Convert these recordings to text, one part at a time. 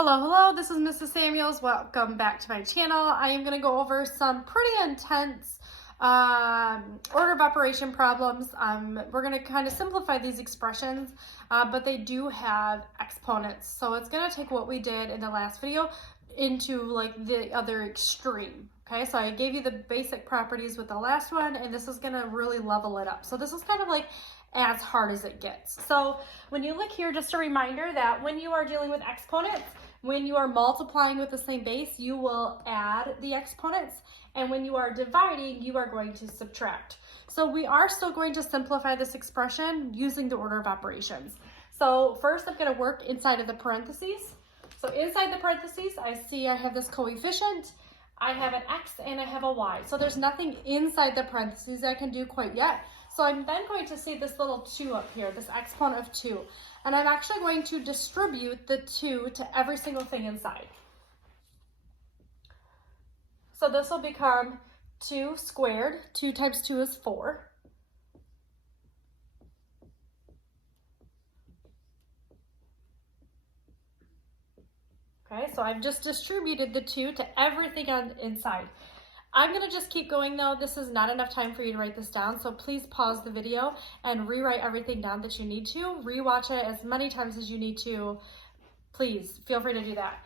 Hello, this is Mrs. Samuels. Welcome back to my channel. I am going to go over some pretty intense order of operation problems. We're going to kind of simplify these expressions, but they do have exponents. So it's going to take what we did in the last video into like the other extreme. Okay, so I gave you the basic properties with the last one, and this is going to really level it up. So this is kind of like as hard as it gets. So when you look here, just a reminder that when you are dealing with exponents, when you are multiplying with the same base, you will add the exponents, and when you are dividing, you are going to subtract. So we are still going to simplify this expression using the order of operations. So first I'm going to work inside of the parentheses. So inside the parentheses, I have this coefficient, I have an x, and I have a y. So there's nothing inside the parentheses I can do quite yet. So I'm then going to see this little 2 up here, this exponent of 2. And I'm actually going to distribute the 2 to every single thing inside. So this will become 2 squared. 2 times 2 is 4. Okay, so I've just distributed the 2 to everything on inside. I'm going to just keep going though. This is not enough time for you to write this down, so please pause the video and rewrite everything down that you need to. Rewatch it as many times as you need to. Please feel free to do that.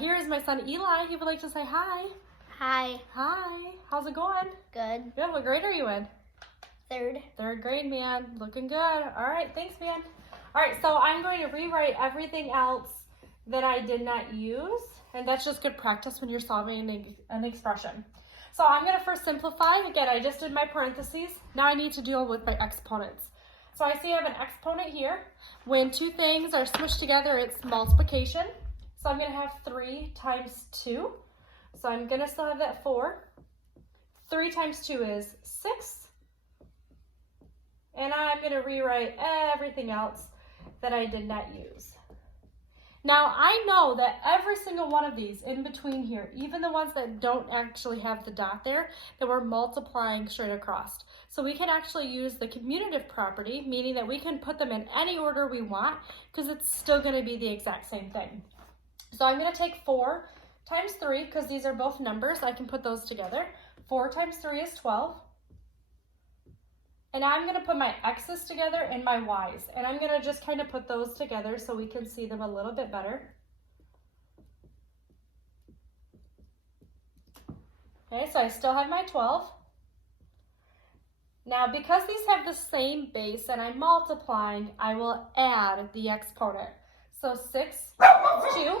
Here is my son Eli. He would like to say hi. Hi. Hi. How's it going? Good. Good. What grade are you in? Third. Third grade, man. Looking good. All right. Thanks, man. All right. So I'm going to rewrite everything else that I did not use, and that's just good practice when you're solving an expression. So I'm going to first simplify. Again, I just did my parentheses. Now I need to deal with my exponents. So I see I have an exponent here. When two things are smushed together, it's multiplication. So I'm going to have 3 times 2. So I'm going to still have that 4. 3 times 2 is 6. And I'm going to rewrite everything else that I did not use. Now, I know that every single one of these in between here, even the ones that don't actually have the dot there, that we're multiplying straight across. So we can actually use the commutative property, meaning that we can put them in any order we want because it's still going to be the exact same thing. So I'm going to take 4 times 3 because these are both numbers. I can put those together. 4 times 3 is 12. And I'm going to put my x's together and my y's. And I'm going to just kind of put those together so we can see them a little bit better. Okay, so I still have my 12. Now, because these have the same base and I'm multiplying, I will add the exponent. So 6 times 2 is 8.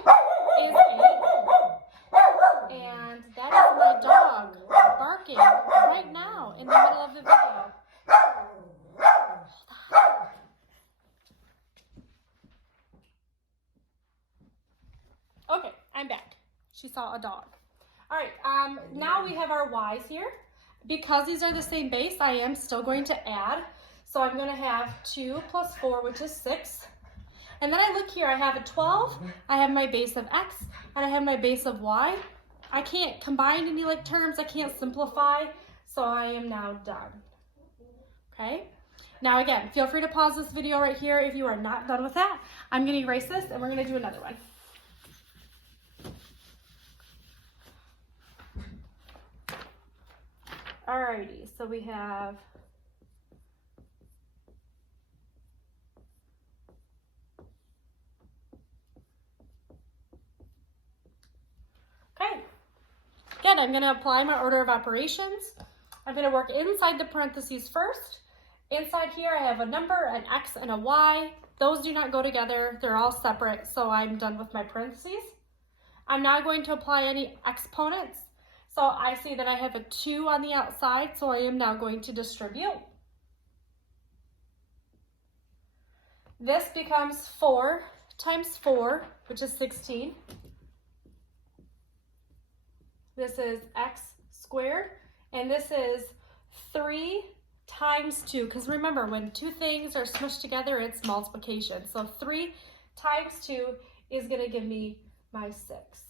And that is my dog barking right now in the middle of the video. Okay, I'm back. She saw a dog. All right, now we have our y's here. Because these are the same base, I am still going to add. So I'm going to have 2 plus 4, which is 6. And then I look here, I have a 12, I have my base of x, and I have my base of y. I can't combine any like terms, I can't simplify, so I am now done. Okay? Now again, feel free to pause this video right here if you are not done with that. I'm going to erase this and we're going to do another one. Alrighty, so we have okay. Again, I'm going to apply my order of operations. I'm going to work inside the parentheses first. Inside here, I have a number, an x, and a y. Those do not go together. They're all separate, so I'm done with my parentheses. I'm now going to apply any exponents. So I see that I have a 2 on the outside, so I am now going to distribute. This becomes 4 times 4, which is 16. This is x squared, and this is 3 times 2, because remember, when two things are smushed together, it's multiplication. So 3 times 2 is going to give me my 6.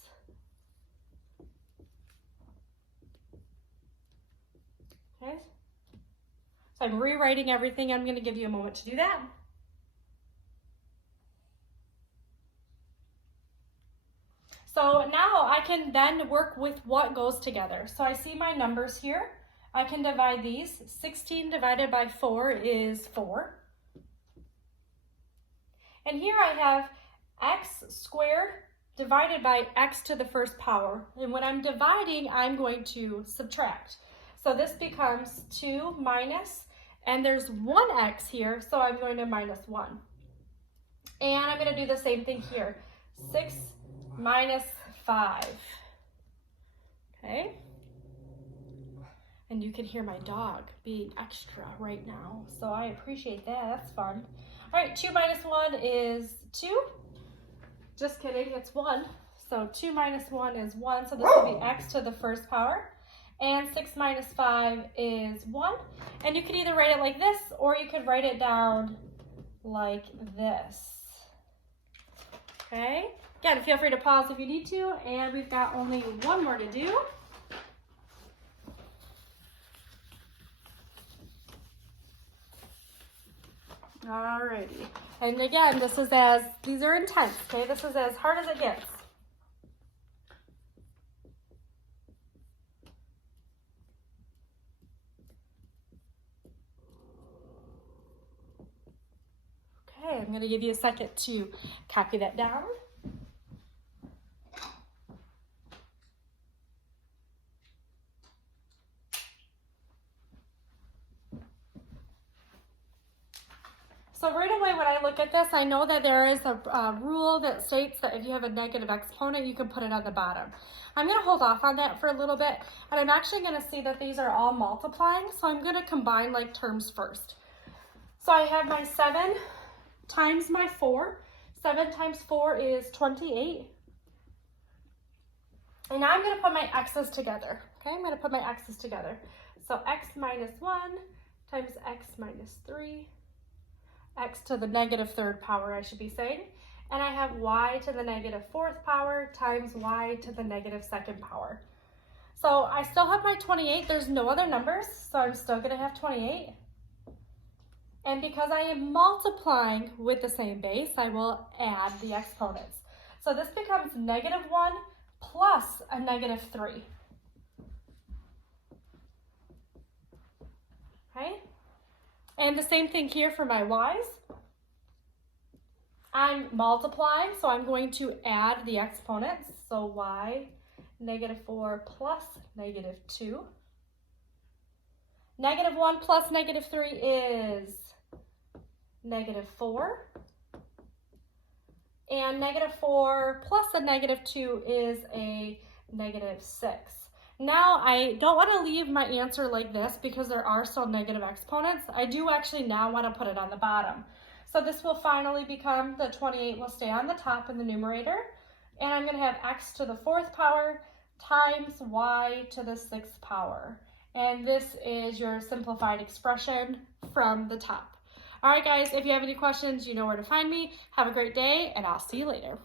Okay. So I'm rewriting everything. I'm going to give you a moment to do that. So now I can then work with what goes together. So I see my numbers here. I can divide these. 16 divided by 4 is 4. And here I have x squared divided by x to the first power. And when I'm dividing, I'm going to subtract. So this becomes 2 minus, and there's 1x here, so I'm going to minus 1. And I'm going to do the same thing here. 6 minus 5. Okay? And you can hear my dog being extra right now, so I appreciate that. That's fun. All right, 2 minus 1 is 2. Just kidding, it's 1. So 2 minus 1 is 1, so this will be x to the first power. And 6 minus 5 is 1. And you could either write it like this, or you could write it down like this. Okay? Again, feel free to pause if you need to, and we've got only one more to do. Alrighty. And again, these are intense, okay? This is as hard as it gets. Okay, I'm going to give you a second to copy that down. So right away when I look at this, I know that there is a rule that states that if you have a negative exponent, you can put it on the bottom. I'm going to hold off on that for a little bit, and I'm actually going to see that these are all multiplying, so I'm going to combine like terms first. So I have my 7 times my 4. 7 times 4 is 28. And now I'm going to put my x's together. Okay, I'm going to put my x's together. So x minus 1 times x minus 3. X to the negative third power, I should be saying. And I have y to the negative fourth power times y to the negative second power. So I still have my 28. There's no other numbers, so I'm still going to have 28. And because I am multiplying with the same base, I will add the exponents. So this becomes negative 1 plus a negative 3. Okay? And the same thing here for my y's. I'm multiplying, so I'm going to add the exponents. So y, negative 4 plus negative 2. Negative 1 plus negative 3 is negative 4. And negative 4 plus a negative 2 is a negative 6. Now, I don't want to leave my answer like this because there are still negative exponents. I do actually now want to put it on the bottom. So this will finally become, the 28 will stay on the top in the numerator. And I'm going to have x to the fourth power times y to the sixth power. And this is your simplified expression from the top. All right, guys, if you have any questions, you know where to find me. Have a great day, and I'll see you later.